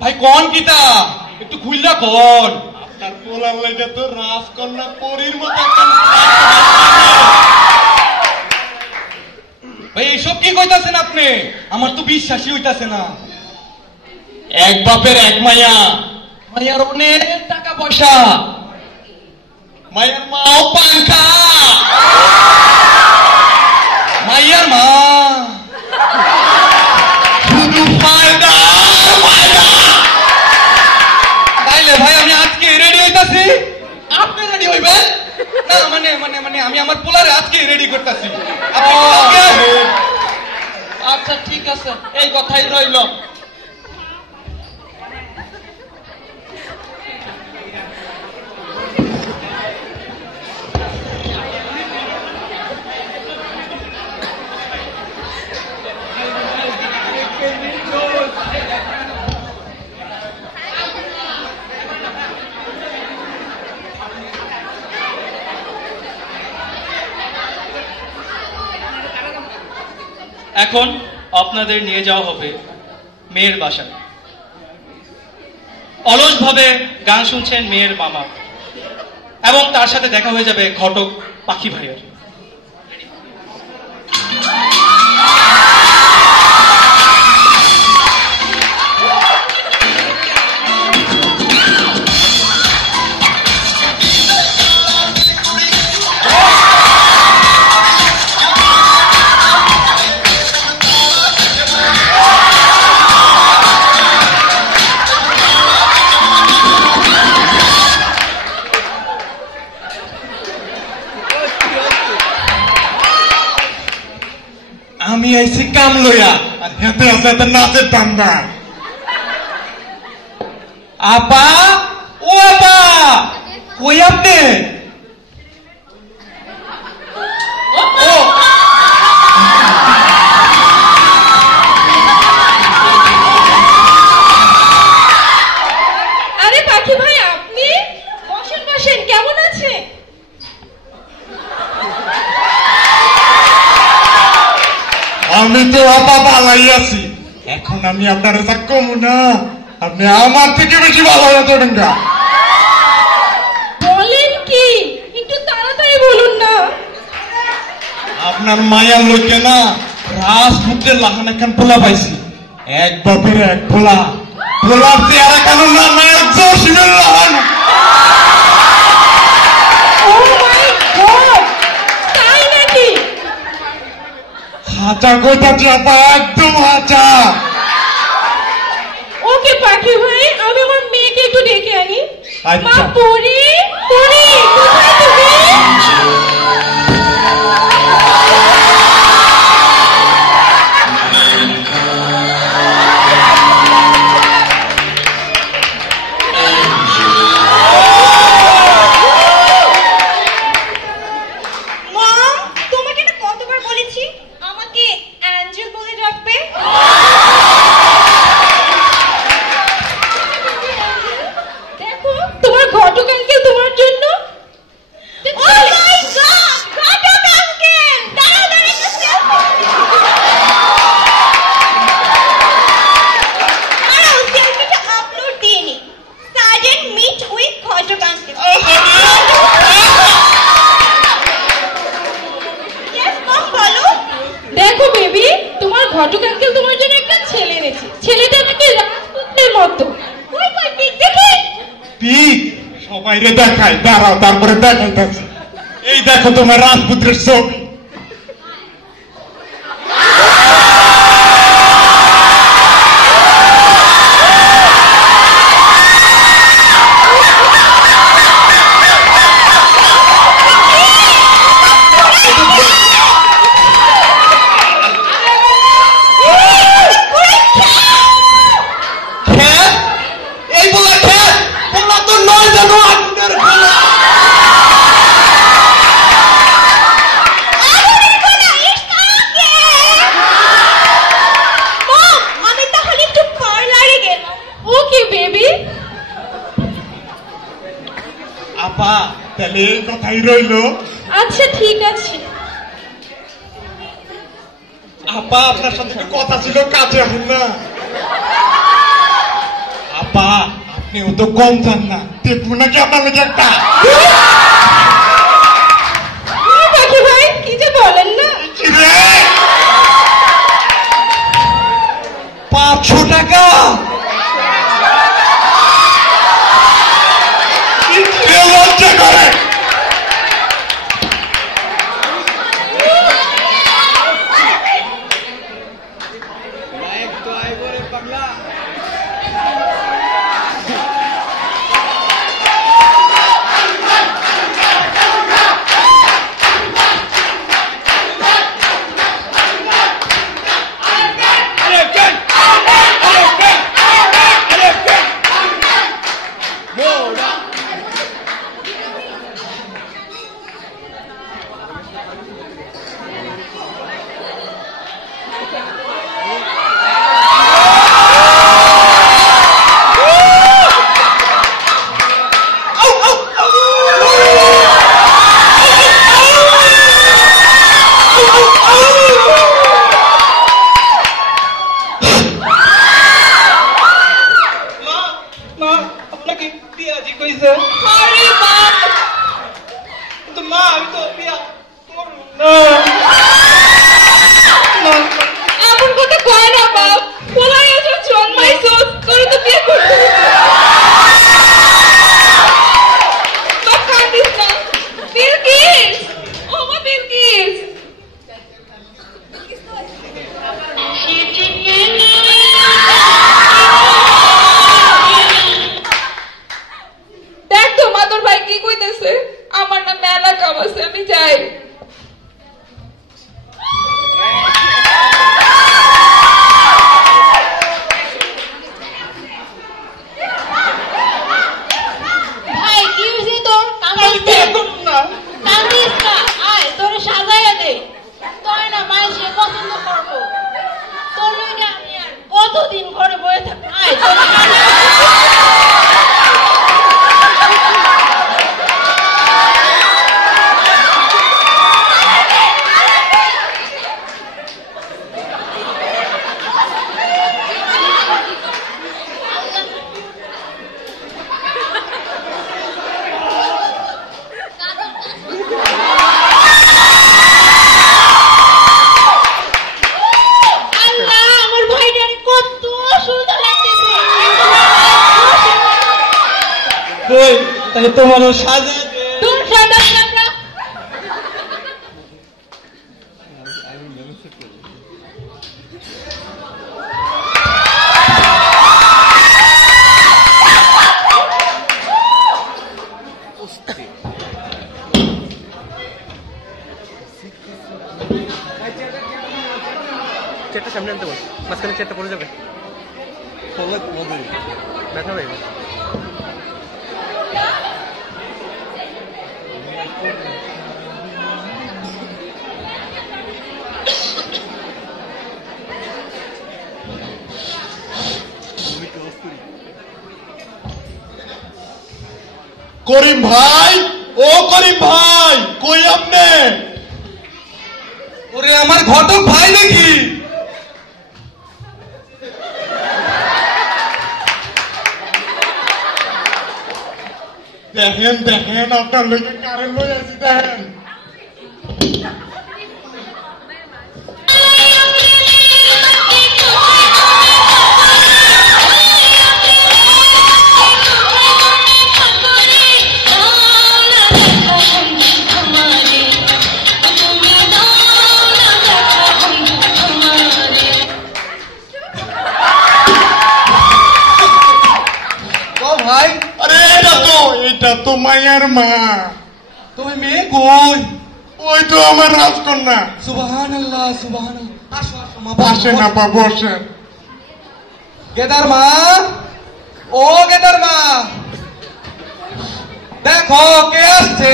ভাই কোন কিতা একটু খুললা কোন আপনার পোলার লাইটা তো রাজকন্যা পরীর মতো ভাই এইসব কি কইতাছেন আপনি? আমার তো বিশ্বাসই হইতাছে না। এক বাপের এক মাইয়া, মাইয়ার অনেক টাকা পয়সা, মাইয়ার মাও পাঙ্খা, মাইয়ার মা শুধু ফায়দা ফায়দা। তাইলে ভাই আমি আজকে রেডি হইতাছি, আপনি রেডি হইবেন না? মানে মানে মানে আমি আমার পোলারে আজকে রেডি করতেছি। আচ্ছা ঠিক আছে, এই কথাই রইল। এখন আপনাদের নিয়ে যাওয়া হবে মেয়ের বাসায়। অলসভাবে গান শুনছেন মেয়ের মামা, এবং তার সাথে দেখা হয়ে যাবে ঘটক পাখি ভাইয়ের। আমি আইছি কাম লইয়া, আর হেতে আছে নাচের দান্দা। আপা, ও আপা, কই আপনি? ও আরে পাখি ভাই, আপনি বসেন বসেন, কেমন আছে? আমি তো আপা ভালাই আছি। এখন আমি আপনার এটা কমু না, আপনি আমার থেকে বেশি ভালো হয়ে যাবেন গা। বলেন কি? একটু তাড়াতাড়ি বলুন না। আপনার মায়ার লোকে না রাজপুত্রের লাহান একখান পোলা পাইছি। এক বাপের এক পোলা, পোলার চেহারা কেন না মায়ের জসিমের লাহান। ও মাই গড, তাই নাকি? হাঁচা কোথাচ্ছে আপা, একদম হাঁচা। ওকে পাখি ভাই, আমি আমার মেয়েকে একটু ডেকে আনি। মা আচ্ছা। পরি, পরি কোথায় তুমি? মম, তোমাকে না কতবার বলেছি আমাকে অ্যাঞ্জেল বলে ডাকবে। দেখো তোমার ঘটক আঙ্কেল তোমার জন্য। ও মাই গড, ঘটক আঙ্কেল, দাঁড়াও দাঁড়াও, একটা সেলফি। দাঁড়াও, সেলফিটা আপলোড দিয়ে নি। সাডেন মিট উইথ ঘটক আঙ্কেল। ইয়েস মম, বলো। দেখো বেবি, তোমার ঘটক আঙ্কেল তোমার জন্য একটা ছেলে এনেছে। ছেলেটা নাকি রাজপুত্রের মতো। কই কই পিক দেখি। পিক সবাই রে দেখাই, দাঁড়াও তারপরে দেখাইতেছি। এই দেখো তোমার রাজপুত্রের ছবি। এই বলা খেত বলা তো নয় জানো, আগুনের গোলা। আমি তাহলে একটু পার্লারে গেলাম। Okay baby. আপা তাহলে এই কথাই রইলো। আচ্ছা ঠিক আছে। আপা আপনার সাথে একটু কথা ছিল, কাছে আসুন না। আব্বা আপনিও তো কম চান না, দেখবো নাকি আপনার লেগে একটা পাখি ভাই কি যে বলেন না। 500 টাকা লজ্জা করে। মা আপনাকে বিয়াজি কইছে। আরে বাপ কিন্তু মা আমি তো বিয়া করব না। এমন কথা কয় না বাপ, পোলার এসব জন্মাইছো তোর তো বিয়ে করতে বাপ। কাঁদিস না বিলকিস, ও মা বিলকিস। দেখ তো মা তোর ভাই কি কইতেছে, আমার না মেলা কাম আছে আমি যাই। ভাই কি হইছে তোর? কান্দিস না, আয় তোরে সাজাইয়া দে। তোরে না মানুষে পছন্দ করবো। তোর লইগা আমি আর কতদিন ঘরে বসে থাকবো? আয় তোরে আল্লাহ আমার ভাইটারে কত সুন্দর লাগতেছে। কই তাহলে তোমারও সাজা দে। তোর সাদা আমরা চেয়ারটা সামনে আনতে বল, মাঝখানে চেয়ারটা পড়ে যাবে, ব্যথা পাইবে। করিম ভাই, ও করিম ভাই কই আপনি? ওরে আমার ঘটক ভাই নাকি? দেখেন দেখেন আপনার লোকে কারেন্ট লই আসি দেখেন। ভাই আরে এটা তো মায়ের মা। তুমি মেয়ে কই? ওই তো আমার রাজকন্যা। সুবহানাল্লাহ সুবহানাল্লাহ। আসো আসো মা, বসেন আপা বসেন। গেদার মা, ও গেদার মা, দেখো কে আসছে।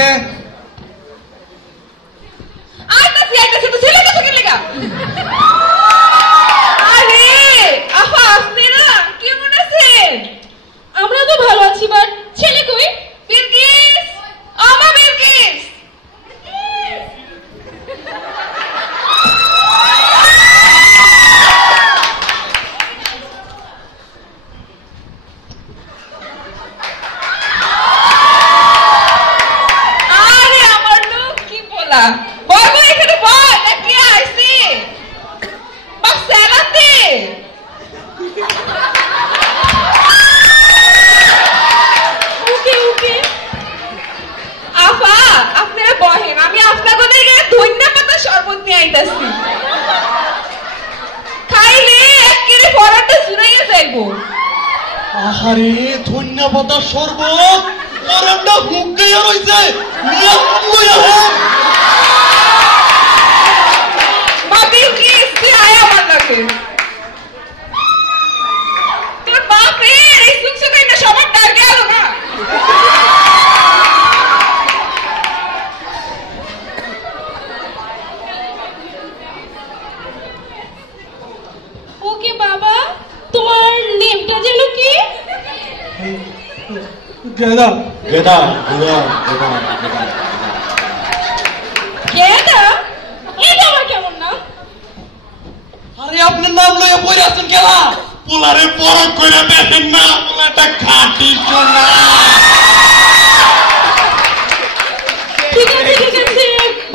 আইতাছি আইতাছি, তো ছেলে কিছু কি লেগা? আরে আপা আসছে না, কেমন আছেন? আমরা তো ভালো আছি, বাট ছেলে কই? বিলকিস, আমা বিলকিস। আরে ধন্যবাদ শরবত পরান্ডা হুক গিয়া রইছে নিয়া লইয়া হে মা বিলকিস তুই আয় আমার লাগে তোর বাপ রে এই সুকসুকাই না সবার ডাক গেল না ওকে বাবা, তোমার নেমটা যেন কি? গেদা গেদা গেদা গেদা গেদা গেদা? এটা আমার কেমন না? আরে আপনার নাম লইয়া পড়ে আছেন কেলা? পোলারে পরক কইরা দেখেন না পোলাটা খাঁটি সোনা ঠিক আছে ঠিক আছে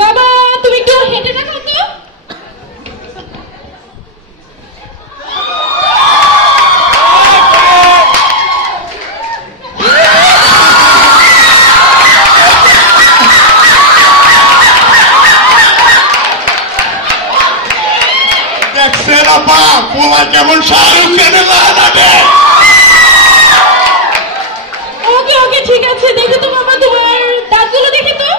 বাবা, তুমি একটু হেঁটে দেখাও তো। দেখছেন আপা পোলা কেমন শাহরুখ খানের লাগাবে ওকে ওকে ঠিক আছে, দেখে তো বাবা তোমার দাঁতগুলো দেখে তো।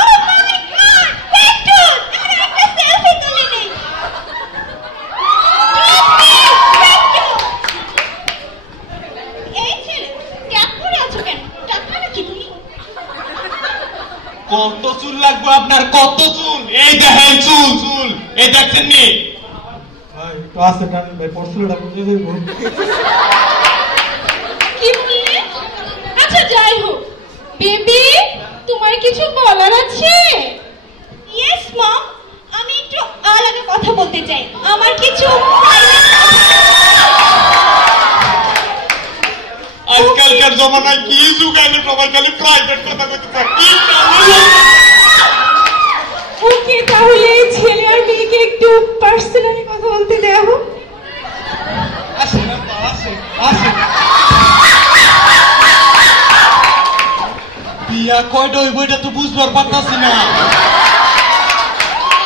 Oh my God! Victor! আমরা একটা selfie তুলে নেই। Victor! এই ছেলে, ট্যাপ করে আছো কেন? টাকা নাকি তুমি? কত চুল লাগবে আপনার কত চুল এই দেখেন চুল চুল এই দেখছেন নি ভাই ক্লাসে টান ভাই পড়ছিলটা বুঝে যাইব কি বললে? আচ্ছা যাই হোক, বেবি তোমার কিছু বলার আছে? ইয়েস মম, আমি একটু আলাদা কথা বলতে চাই, আমার কিছু আজকালকার জমানায় কি যুগ আইলে সবাই খালি প্রাইভেট কথা কইতে চায় কি ওকে, তাহলে ছেলে আর মেয়েকে একটু পার্সোনালি কথা বলতে দেওয়া হোক। আসেন আপা আসেন আসেন বিয়া কয়টা হইব এটা তো বুঝবার পারতাছি না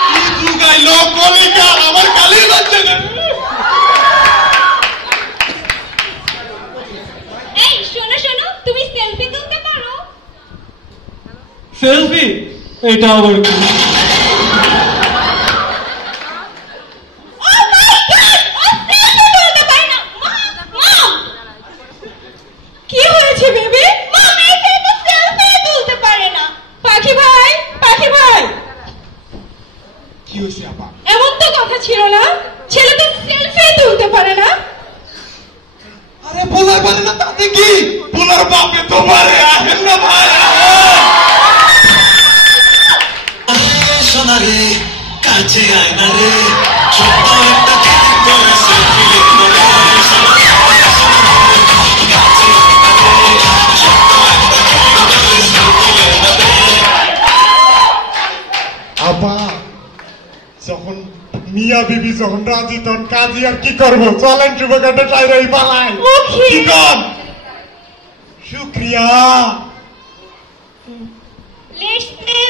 কি যুগ আইলো কলিকাল আমার কালি যাচ্ছে না এই শোনো শোনো, তুমি সেলফি তুলতে পারো? সেলফি এটা আবার কি? Oh my God! O selfie তুলতে পারে না। মম! কি হয়েছে বেবি? মম, এই ছেলে তো selfie তুলতে পারে না। পাখি ভাই, পাখি ভাই, কি হইছে আপা এমন তো কথা ছিল না, ছেলে তো সেলফি তুলতে পারে না। আরে বলার পারে না তাতে কি? পোলার বাপে তোমারে আহেন না ভাই সোনারে কাছে আয় না রে ছোট্ট একটা ক্লিক করে সেলফি নে রে আপা যখন মিয়া বিবি যখন রাজি তখন কাজী আর কি করবো চলেন যুবকাটা চাইরাই পালাই Okay. কি কর শুক্রিয়া Let's play